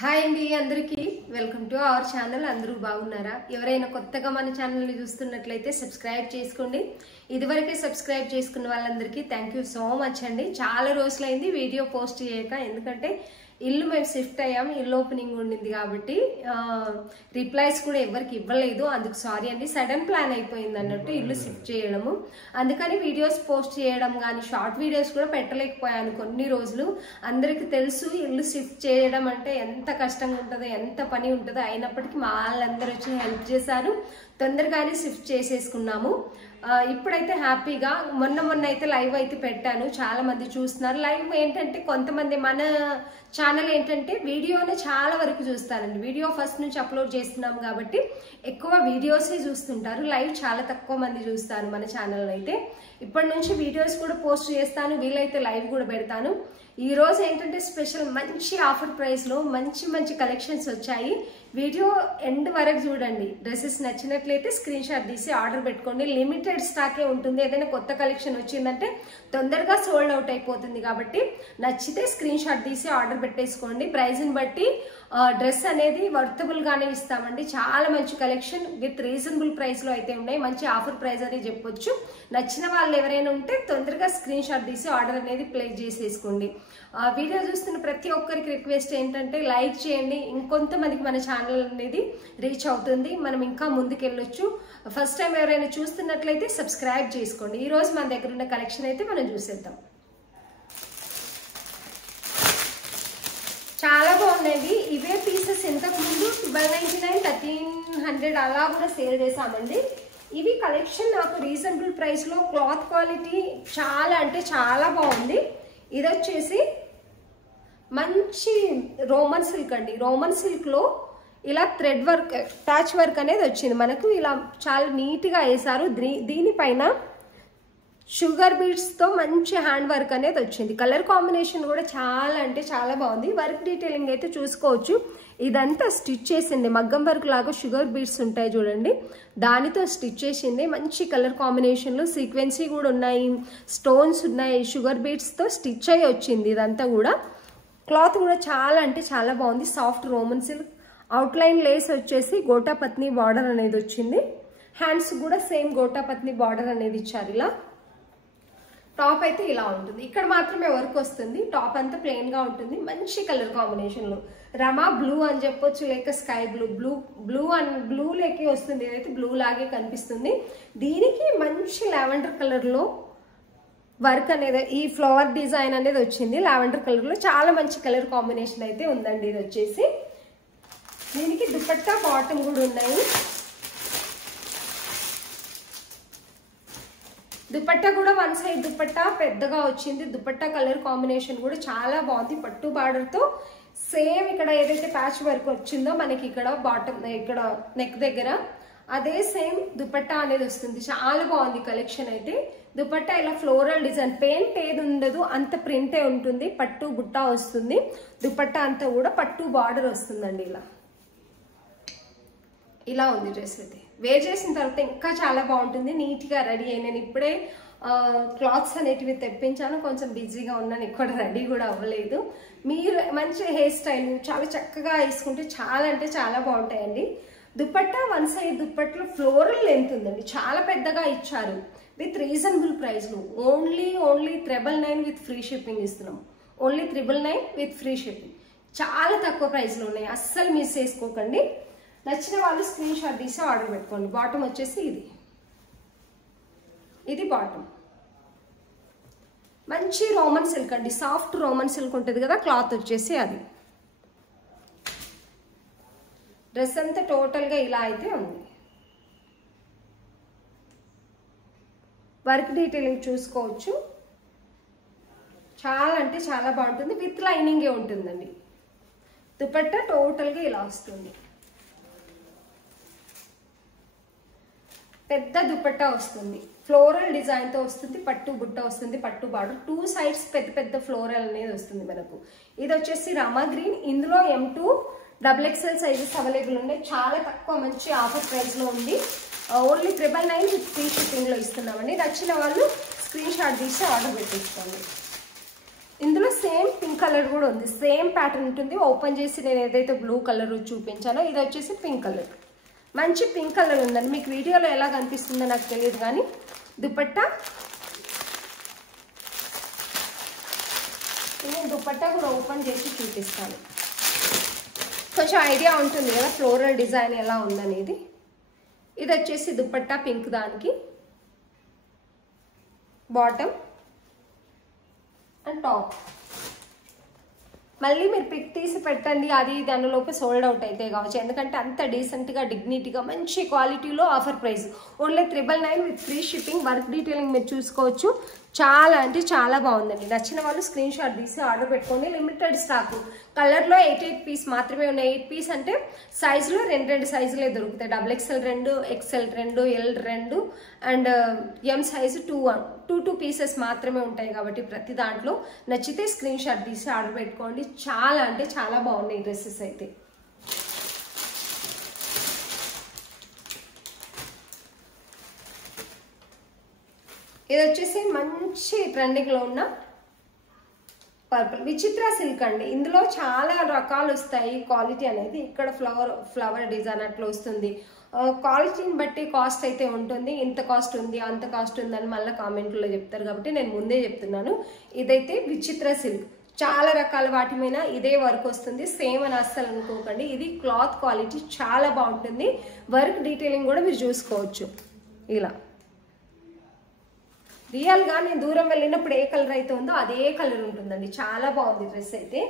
Hi అండి అందరికీ welcome to our channel. అందరూ బాగున్నారా? ఎవరైనా కొత్తగా మన ఛానల్ని చూస్తున్నట్లయితే సబ్స్క్రైబ్ చేసుకోండి. ఇదివరకే సబ్స్క్రైబ్ చేసుకున్న వాళ్ళందరికీ థ్యాంక్ యూ సో మచ్ అండి. చాలా రోజులైంది వీడియో పోస్ట్ చేయక, ఎందుకంటే ఇల్లు మేము షిఫ్ట్ అయ్యాము, ఇల్లు ఓపెనింగ్ ఉండింది కాబట్టి రిప్లైస్ కూడా ఎవరికి ఇవ్వలేదు. అందుకు సారీ అండి. సడన్ ప్లాన్ అయిపోయింది అన్నట్టు ఇల్లు షిఫ్ట్ చేయడము, అందుకని వీడియోస్ పోస్ట్ చేయడం కానీ షార్ట్ వీడియోస్ కూడా పెట్టలేకపోయాను కొన్ని రోజులు. అందరికీ తెలుసు ఇల్లు షిఫ్ట్ చేయడం అంటే ఎంత కష్టంగా ఉంటుందో, ఎంత పని ఉంటుందో. అయినప్పటికీ మా వాళ్ళందరూ వచ్చి హెల్ప్ చేశారు, తొందరగానే షిఫ్ట్ చేసేసుకున్నాము. ఇప్పుడైతే హ్యాపీగా మొన్న అయితే లైవ్ అయితే పెట్టాను, చాలా మంది చూస్తున్నారు. లైవ్ ఏంటంటే కొంతమంది మన ఛానల్ ఏంటంటే వీడియోనే చాలా వరకు చూస్తారండి. వీడియో ఫస్ట్ నుంచి అప్లోడ్ చేస్తున్నాం కాబట్టి ఎక్కువ వీడియోసే చూస్తుంటారు, లైవ్ చాలా తక్కువ మంది చూస్తారు మన ఛానల్ అయితే. ఇప్పటి నుంచి వీడియోస్ కూడా పోస్ట్ చేస్తాను, వీలైతే లైవ్ కూడా పెడతాను. ఈ రోజు ఏంటంటే స్పెషల్ మంచి ఆఫర్ ప్రైస్ లో మంచి కలెక్షన్స్ వచ్చాయి. వీడియో ఎండ్ వరకు చూడండి. డ్రెస్సెస్ నచ్చినట్లయితే స్క్రీన్ షాట్ తీసి ఆర్డర్ పెట్టుకోండి. లిమిటెడ్ స్టాకే ఉంటుంది. ఏదైనా కొత్త కలెక్షన్ వచ్చిందంటే తొందరగా సోల్డ్ అవుట్ అయిపోతుంది కాబట్టి నచ్చితే స్క్రీన్ షాట్ తీసి ఆర్డర్ పెట్టేసుకోండి. ప్రైస్ ని బట్టి డ్రెస్ అనేది వర్తబుల్ గానే ఇస్తామండి. చాలా మంచి కలెక్షన్ విత్ రీజనబుల్ ప్రైస్ లో అయితే ఉన్నాయి. మంచి ఆఫర్ ప్రైస్ అని చెప్పొచ్చు. నచ్చిన వాళ్ళు ఎవరైనా ఉంటే తొందరగా స్క్రీన్ షాట్ తీసి ఆర్డర్ అనేది ప్లేస్ చేసేసుకోండి. వీడియో చూస్తున్న ప్రతి ఒక్కరికి రిక్వెస్ట్ ఏంటంటే లైక్ చేయండి, ఇంకొంతమందికి మన ఛానల్ అనేది రీచ్ అవుతుంది, మనం ఇంకా ముందుకెళ్ళొచ్చు. ఫస్ట్ టైం ఎవరైనా చూస్తున్నట్లయితే సబ్స్క్రైబ్ చేసుకోండి. ఈ రోజు మన దగ్గర ఉన్న కలెక్షన్ అయితే మనం చూసేద్దాం. చాలా బాగున్నాయి. ఇవే పీసెస్ ఇంతకు ముందు 1299, 1300 అలా కూడా సేల్ చేసామండి. ఇవి కలెక్షన్ నాకు రీజనబుల్ ప్రైస్ లో, క్లాత్ క్వాలిటీ చాలా అంటే చాలా బాగుంది. ఇది వచ్చేసి మంచి రోమన్ సిల్క్ అండి. రోమన్ సిల్క్ లో ఇలా థ్రెడ్ వర్క్, ప్యాచ్ వర్క్ అనేది వచ్చింది మనకు. ఇలా చాలా నీట్ గా వేసారు. దీనిపైన షుగర్ బీడ్స్ తో మంచి హ్యాండ్ వర్క్ అనేది వచ్చింది. కలర్ కాంబినేషన్ కూడా చాలా అంటే చాలా బాగుంది. వర్క్ డీటెయిలింగ్ అయితే చూసుకోవచ్చు. ఇదంతా స్టిచ్ చేసింది, మగ్గం వర్క్ లాగా షుగర్ బీడ్స్ ఉంటాయి చూడండి, దానితో స్టిచ్ చేసింది. మంచి కలర్ కాంబినేషన్లు, సీక్వెన్సీ కూడా ఉన్నాయి, స్టోన్స్ ఉన్నాయి, షుగర్ బీడ్స్ తో స్టిచ్ అయ్యి వచ్చింది. ఇదంతా కూడా క్లాత్ కూడా చాలా అంటే చాలా బాగుంది. Soft Roman silk. Outline lace వచ్చేసి గోటాపత్ని బార్డర్ అనేది వచ్చింది. హ్యాండ్స్ కూడా సేమ్ గోటాపత్ని బార్డర్ అనేది ఇచ్చారు. ఇలా టాప్ అయితే ఇలా ఉంటుంది. ఇక్కడ మాత్రమే వర్క్ వస్తుంది. టాప్ అంతా ప్లెయిన్ గా ఉంటుంది. మంచి కలర్ కాంబినేషన్ లో రమా బ్లూ అని చెప్పొచ్చు, లేక స్కై బ్లూ లేకే వస్తుంది. ఇదైతే బ్లూ లాగే కనిపిస్తుంది. దీనికి మంచి లావెండర్ కలర్ లో వర్క్ అనేది, ఈ ఫ్లవర్ డిజైన్ అనేది వచ్చింది లావెండర్ కలర్ లో. చాలా మంచి కలర్ కాంబినేషన్ అయితే ఉందండి. ఇది వచ్చేసి దీనికి దుపట్టా బాటమ్ కూడా ఉన్నాయి. దుపట్టా కూడా వన్ సైడ్ దుపట్టా పెద్దగా వచ్చింది. దుపట్టా కలర్ కాంబినేషన్ కూడా చాలా బాగుంది. పట్టు బార్డర్ తో సేమ్ ఇక్కడ ఏదైతే ప్యాచ్ వర్క్ వచ్చిందో మనకి ఇక్కడ బాటమ్, ఇక్కడ నెక్ దగ్గర అదే సేమ్ దుపట్టా అనేది వస్తుంది. చాలా బాగుంది కలెక్షన్ అయితే. దుపట్టా ఇలా ఫ్లోరల్ డిజైన్, పెయింట్ ఏది ఉండదు, అంత ప్రింటే ఉంటుంది. పట్టు బుట్టా వస్తుంది. దుపట్టా అంతా కూడా పట్టు బార్డర్ వస్తుందండి. ఇలా ఉంది డ్రెస్ అయితే. వేర్ చేసిన తర్వాత ఇంకా చాలా బాగుంటుంది. నీట్ గా రెడీ అయ్యి, నేను ఇప్పుడే క్లాత్స్ అనేటివి తెప్పించాను, కొంచెం బిజీగా ఉన్నాను, ఇక్కడ రెడీ కూడా అవ్వలేదు. మీరు మంచి హెయిర్ స్టైల్ చాలా చక్కగా వేసుకుంటే చాలా అంటే చాలా బాగుంటాయండి. దుపట్టా వన్ సైడ్ దుపట్టలో ఫ్లోరల్ లెంత్ ఉందండి, చాలా పెద్దగా ఇచ్చారు. విత్ రీజనబుల్ ప్రైస్ లో ఓన్లీ 999 విత్ ఫ్రీ షిప్పింగ్ ఇస్తున్నాం. Only 999 with free shipping. చాలా తక్కువ ప్రైస్ లో ఉన్నాయి, అస్సలు మిస్ చేసుకోకండి. నచ్చిన వాళ్ళు స్క్రీన్ షాట్ తీసి ఆర్డర్ పెట్టుకోండి. బాటమ్ వచ్చేసి ఇది బాటమ్. మంచి రోమన్ సిల్క్ అండి, సాఫ్ట్ రోమన్ సిల్క్ ఉంటుంది కదా, క్లాత్ వచ్చేసి అది. డ్రెస్ అంతా టోటల్ గా ఇలా అయితే ఉంది. వర్క్ డీటెయిలింగ్ చూసుకోవచ్చు. చాలా అంటే చాలా బాగుంటుంది. విత్ లైనింగే ఉంటుందండి. దుపట్టా టోటల్ గా ఇలా వస్తుంది. పెద్ద దుపట్టా వస్తుంది, ఫ్లోరల్ డిజైన్ తో వస్తుంది. పట్టు బుట్ట వస్తుంది, పట్టు బార్డర్, 2 సైడ్స్ పెద్ద ఫ్లోరల్ అనేది వస్తుంది మనకు. ఇది వచ్చేసి రామా గ్రీన్. ఇందులో M2 XXL సైజెస్ అవైలబుల్ ఉన్నాయి. చాలా తక్కువ మంచి ఆఫర్ ప్రైస్ లో ఉంది. ఓన్లీ 999 విత్ ఫ్రీ షిప్పింగ్ లో ఇస్తున్నామండి. నచ్చిన వాళ్ళు స్క్రీన్ షాట్ తీసి ఆర్డర్ పెట్టించుకోండి. ఇందులో సేమ్ పింక్ కలర్ కూడా ఉంది, సేమ్ ప్యాటర్న్ ఉంటుంది. ఓపెన్ చేసి నేను ఏదైతే బ్లూ కలర్ చూపించానో ఇది వచ్చేసి పింక్ కలర్. మంచి పింక్ కలర్ ఉందండి. మీకు వీడియోలో ఎలా కనిపిస్తుందో నాకు తెలియదు కానీ దుపట్టా నేను దుపట్టా కూడా ఓపెన్ చేసి చూపిస్తాను. కొంచెం ఐడియా ఉంటుంది కదా ఫ్లోరల్ డిజైన్ ఎలా ఉందనేది. ఇది వచ్చేసి దుపట్టా పింక్, దానికి బాటమ్ అండ్ టాప్. మళ్ళీ మీరు పిక్ తీసి పెట్టండి, అది దానిలోపు సోల్డ్ అవుట్ అయితే కావచ్చు. ఎందుకంటే అంత డీసెంట్గా డిగ్నిటీగా మంచి క్వాలిటీలో offer price only 999 with free shipping. Work detailing మీరు చూసుకోవచ్చు. చాలా అంటే చాలా బాగుందండి. నచ్చిన వాళ్ళు స్క్రీన్ షాట్ తీసి ఆర్డర్ పెట్టుకోండి. Limited stock. కలర్లో 8 పీస్ మాత్రమే ఉన్నాయి. 8 పీస్ అంటే సైజులో 2 సైజులే దొరుకుతాయి. XXL 2, XL 2, L 2 and M size 2 pieces మాత్రమే ఉంటాయి. కాబట్టి ప్రతి దాంట్లో నచ్చితే స్క్రీన్ షాట్ తీసి ఆర్డర్ పెట్టుకోండి. చాలా అంటే చాలా బాగున్నాయి డ్రెస్సెస్ అయితే. ఇది వచ్చేసి మంచి ట్రెండింగ్లో ఉన్న పర్పుల్ విచిత్ర సిల్క్ అండి. ఇందులో చాలా రకాలు వస్తాయి. క్వాలిటీ అనేది ఇక్కడ ఫ్లవర్ డిజైన్ అట్లా వస్తుంది. క్వాలిటీని బట్టి కాస్ట్ అయితే ఉంటుంది. ఇంత కాస్ట్ ఉంది అంత కాస్ట్ ఉంది అని మళ్ళీ కామెంట్లో చెప్తారు కాబట్టి నేను ముందే చెప్తున్నాను. ఇదైతే విచిత్ర సిల్క్. చాలా రకాల వాటి మీద ఇదే వర్క్ వస్తుంది. సేమ్ అని అస్సలు అనుకోకండి. ఇది క్లాత్ క్వాలిటీ చాలా బాగుంటుంది. వర్క్ డీటెయిలింగ్ కూడా మీరు చూసుకోవచ్చు. ఇలా రియల్గా నేను దూరం వెళ్ళినప్పుడు ఏ కలర్ అయితే ఉందో అదే కలర్ ఉంటుందండి. చాలా బాగుంది డ్రెస్ అయితే.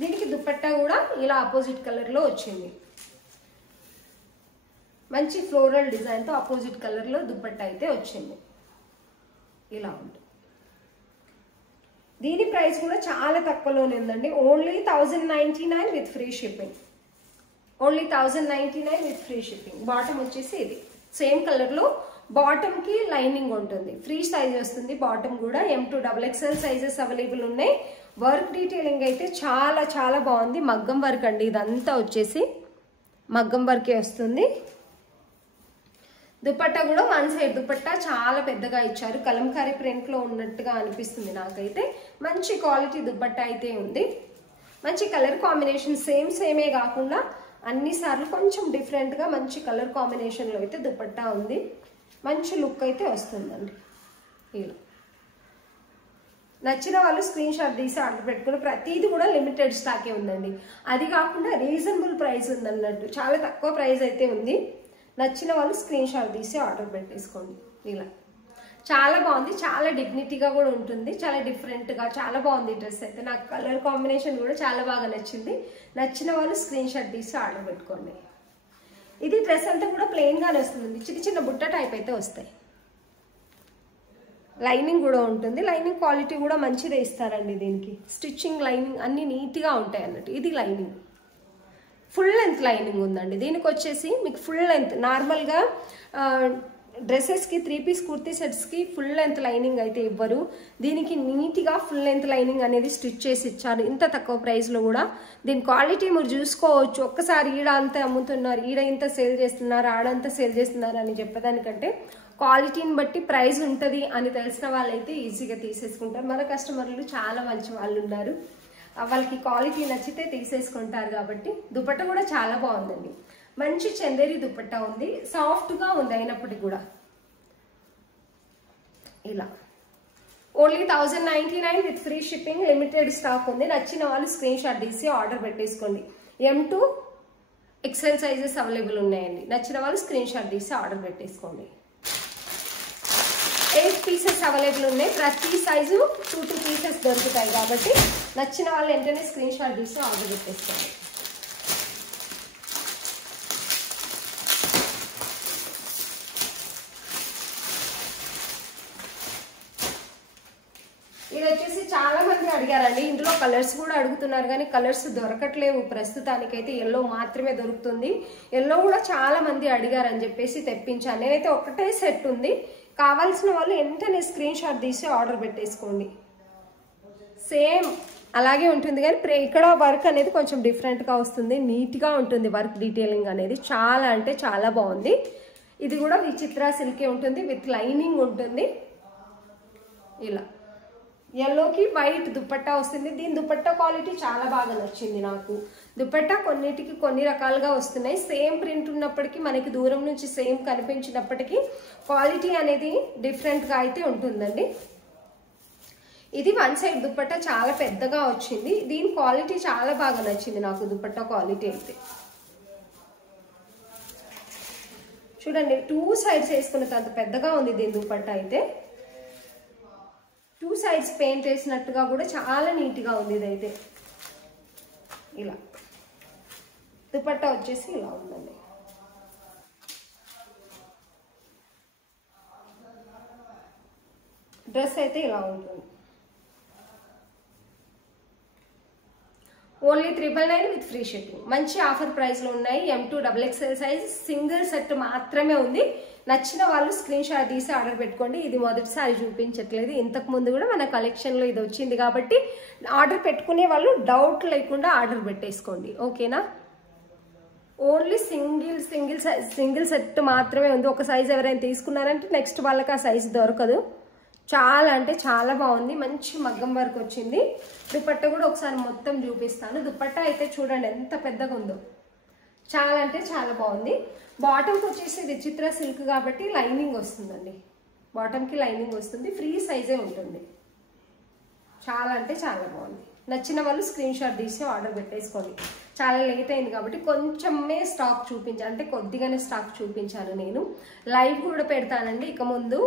దీనికి దుపట్టా కూడా ఇలా ఆపోజిట్ కలర్లో వచ్చింది. మంచి ఫ్లోరల్ డిజైన్తో ఆపోజిట్ కలర్లో దుపట్టా అయితే వచ్చింది. ఇలా ఉంటుంది. దీని ప్రైస్ కూడా చాలా తక్కువలోనే ఉందండి. Only 1099 with free shipping. Only 1099 with free shipping. Bottom వచ్చేసి ఇది సేమ్ కలర్లో. బాటమ్ కి లైనింగ్ ఉంటుంది. ఫ్రీ సైజ్ వస్తుంది. బాటమ్ కూడా M to XXL sizes available ఉన్నాయి. వర్క్ డీటెయిలింగ్ అయితే చాలా చాలా బాగుంది. మగ్గం వర్క్ అండి. ఇదంతా వచ్చేసి మగ్గం వర్కే వస్తుంది. దుపట్టా కూడా వన్ సైడ్ దుపట్టా చాలా పెద్దగా ఇచ్చారు. కలంకారీ ప్రింట్ లో ఉన్నట్టుగా అనిపిస్తుంది నాకైతే. మంచి క్వాలిటీ దుపట్టా అయితే ఉంది. మంచి కలర్ కాంబినేషన్ సేమే కాకుండా అన్ని సార్లు కొంచెం డిఫరెంట్ గా మంచి కలర్ కాంబినేషన్ లో అయితే దుపట్టా ఉంది. మంచి లుక్ అయితే వస్తుందండి. ఇలా నచ్చిన వాళ్ళు స్క్రీన్ షాట్ తీసి ఆర్డర్ పెట్టుకుని ప్రతిదీ కూడా లిమిటెడ్ స్టాకే ఉందండి. అది కాకుండా రీజనబుల్ ప్రైస్ ఉంది అన్నట్టు. చాలా తక్కువ ప్రైస్ అయితే ఉంది. నచ్చిన వాళ్ళు స్క్రీన్ షాట్ తీసి ఆర్డర్ పెట్టేసుకోండి. ఇలా చాలా బాగుంది. చాలా డిగ్నిటీగా కూడా ఉంటుంది. చాలా డిఫరెంట్గా చాలా బాగుంది డ్రెస్ అయితే. నాకు కలర్ కాంబినేషన్ కూడా చాలా బాగా నచ్చింది. నచ్చిన వాళ్ళు స్క్రీన్ షాట్ తీసి ఆర్డర్ పెట్టుకోండి. ఇది డ్రెస్ అంతా కూడా ప్లెయిన్ గానే వస్తుంది. చిన్న చిన్న బుట్ట టైప్ అయితే వస్తాయి. లైనింగ్ కూడా ఉంటుంది. లైనింగ్ క్వాలిటీ కూడా మంచిదే ఇస్తారండి. దీనికి స్టిచ్చింగ్ లైనింగ్ అన్ని నీట్గా ఉంటాయి అన్నట్టు. ఇది లైనింగ్ ఫుల్ లెంత్ లైనింగ్ ఉందండి. దీనికి వచ్చేసి మీకు ఫుల్ లెంత్ నార్మల్గా డ్రెస్సెస్కి 3 పీస్ కుర్తీ సెట్స్కి ఫుల్ లెంత్ లైనింగ్ అయితే ఇవ్వరు. దీనికి నీట్గా ఫుల్ లెంత్ లైనింగ్ అనేది స్టిచ్ చేసి ఇచ్చారు. ఇంత తక్కువ ప్రైస్లో కూడా దీని క్వాలిటీ మీరు చూసుకోవచ్చు. ఒక్కసారి ఈడ అంతా అమ్ముతున్నారు, ఈడ ఇంత సేల్ చేస్తున్నారు, ఆడంతా సేల్ చేస్తున్నారు అని చెప్పేదానికంటే క్వాలిటీని బట్టి ప్రైస్ ఉంటుంది అని తెలిసిన వాళ్ళైతే ఈజీగా తీసేసుకుంటారు. మన కస్టమర్లు చాలా మంచి వాళ్ళు ఉన్నారు. వాళ్ళకి క్వాలిటీ నచ్చితే తీసేసుకుంటారు. కాబట్టి దుపట్టా కూడా చాలా బాగుందండి. మంచి చందేరి దుపట్టా ఉంది. సాఫ్ట్గా ఉంది అయినప్పటికీ కూడా. ఇలా only 1099 with free shipping. Limited stock ఉంది. నచ్చిన వాళ్ళు స్క్రీన్ షాట్ తీసి ఆర్డర్ పెట్టేసుకోండి. M to XL sizes available ఉన్నాయండి. నచ్చిన వాళ్ళు స్క్రీన్ షాట్ తీసి ఆర్డర్ పెట్టేసుకోండి. 8 పీసెస్ అవైలబుల్ ఉన్నాయి. ప్రతి సైజు 2 పీసెస్ దొరుకుతాయి. కాబట్టి నచ్చిన వాళ్ళు వెంటనే స్క్రీన్ షాట్ తీసి ఆర్డర్ పెట్టేసుకోండి. ఇది వచ్చేసి చాలా మంది అడిగారండి. ఇందులో కలర్స్ కూడా అడుగుతున్నారు కానీ కలర్స్ దొరకట్లేవు ప్రస్తుతానికైతే. ఎల్లో మాత్రమే దొరుకుతుంది. ఎల్లో కూడా చాలా మంది అడిగారని చెప్పేసి తెప్పించాను. నేనైతే ఒకటే సెట్ ఉంది. కావాల్సిన వాళ్ళు వెంటనే స్క్రీన్ షాట్ తీసి ఆర్డర్ పెట్టేసుకోండి. సేమ్ అలాగే ఉంటుంది కానీ ఇక్కడ వర్క్ అనేది కొంచెం డిఫరెంట్గా వస్తుంది. నీట్గా ఉంటుంది వర్క్ డీటెయిలింగ్ అనేది. చాలా అంటే చాలా బాగుంది. ఇది కూడా విచిత్ర సిల్కే ఉంటుంది. విత్ లైనింగ్ ఉంటుంది. ఇలా ఎల్లోకి వైట్ దుపట్టా వస్తుంది. దీని దుపట్టా క్వాలిటీ చాలా బాగా నచ్చింది నాకు. దుపట్టా కొన్నిటికి కొన్ని రకాలుగా వస్తున్నాయి. సేమ్ ప్రింట్ ఉన్నప్పటికీ మనకి దూరం నుంచి సేమ్ కనిపించినప్పటికీ క్వాలిటీ అనేది డిఫరెంట్గా అయితే ఉంటుందండి. ఇది వన్ సైడ్ దుపట్టా చాలా పెద్దగా వచ్చింది. దీని క్వాలిటీ చాలా బాగా నచ్చింది నాకు, దుపట్టా క్వాలిటీ అయితే. చూడండి 2 సైడ్స్ వేసుకున్నంత అంత పెద్దగా ఉంది దీని దుపట్టా అయితే. 2 సైడ్స్ పెయింట్ వేసినట్టుగా కూడా చాలా నీట్గా ఉంది ఇదైతే. ఇలా దుపట్టా వచ్చేసి ఇలా ఉందండి. డ్రెస్ అయితే ఇలా ఉంటుంది. Only 999 with free shipping. మంచి ఆఫర్ ప్రైస్లో ఉన్నాయి. M2 XXL size single set మాత్రమే ఉంది. నచ్చిన వాళ్ళు స్క్రీన్ షాట్ తీసి ఆర్డర్ పెట్టుకోండి. ఇది మొదటిసారి చూపించట్లేదు, ఇంతకు ముందు కూడా మన కలెక్షన్లో ఇది వచ్చింది కాబట్టి ఆర్డర్ పెట్టుకునే వాళ్ళు డౌట్ లేకుండా ఆర్డర్ పెట్టేసుకోండి, ఓకేనా. ఓన్లీ సింగిల్ సెట్ మాత్రమే ఉంది. ఒక సైజ్ ఎవరైనా తీసుకున్నారంటే నెక్స్ట్ వాళ్ళకి ఆ సైజ్ దొరకదు. చాలా అంటే చాలా బాగుంది. మంచి మగ్గం వర్క్ వచ్చింది. దుపట్టా కూడా ఒకసారి మొత్తం చూపిస్తాను. దుపట్టా అయితే చూడండి ఎంత పెద్దగా ఉందో, చాలా అంటే చాలా బాగుంది. బాటమ్కి వచ్చేసి విచిత్ర సిల్క్ కాబట్టి లైనింగ్ వస్తుందండి. బాటమ్కి లైనింగ్ వస్తుంది. ఫ్రీ సైజే ఉంటుంది. చాలా అంటే చాలా బాగుంది. నచ్చిన వాళ్ళు స్క్రీన్ షాట్ తీసి ఆర్డర్ పెట్టేసుకోండి. చాలా లేట్ అయింది కాబట్టి కొంచెమే స్టాక్ చూపించాను, అంటే కొద్దిగానే స్టాక్ చూపించాను. నేను లైవ్ కూడా పెడతానండి ఇక ముందు.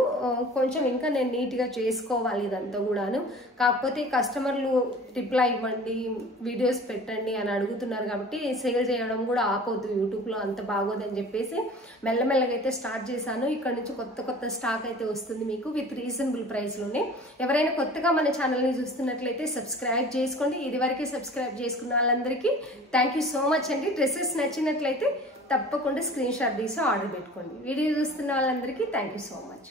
కొంచెం ఇంకా నేను నీట్గా చేసుకోవాలి ఇదంతా కూడాను. కాకపోతే కస్టమర్లు రిప్లై ఇవ్వండి, వీడియోస్ పెట్టండి అని అడుగుతున్నారు కాబట్టి సేల్ చేయడం కూడా ఆపొద్దు యూట్యూబ్లో, అంత బాగోదని చెప్పేసి మెల్లమెల్లగా అయితే స్టార్ట్ చేశాను. ఇక్కడ నుంచి కొత్త స్టాక్ అయితే వస్తుంది మీకు విత్ రీజనబుల్ ప్రైస్లోనే. ఎవరైనా కొత్తగా మన ఛానల్ని చూస్తున్నట్లయితే సబ్స్క్రైబ్ చేసుకోండి. ఇదివరకే సబ్స్క్రైబ్ చేసుకున్న వాళ్ళందరికీ థ్యాంక్ యూ సో మచ్ అండి. డ్రెస్సెస్ నచ్చినట్లయితే తప్పకుండా స్క్రీన్ షాట్ తీసి ఆర్డర్ పెట్టుకోండి. వీడియో చూస్తున్న వాళ్ళందరికీ థ్యాంక్ యూ సో మచ్.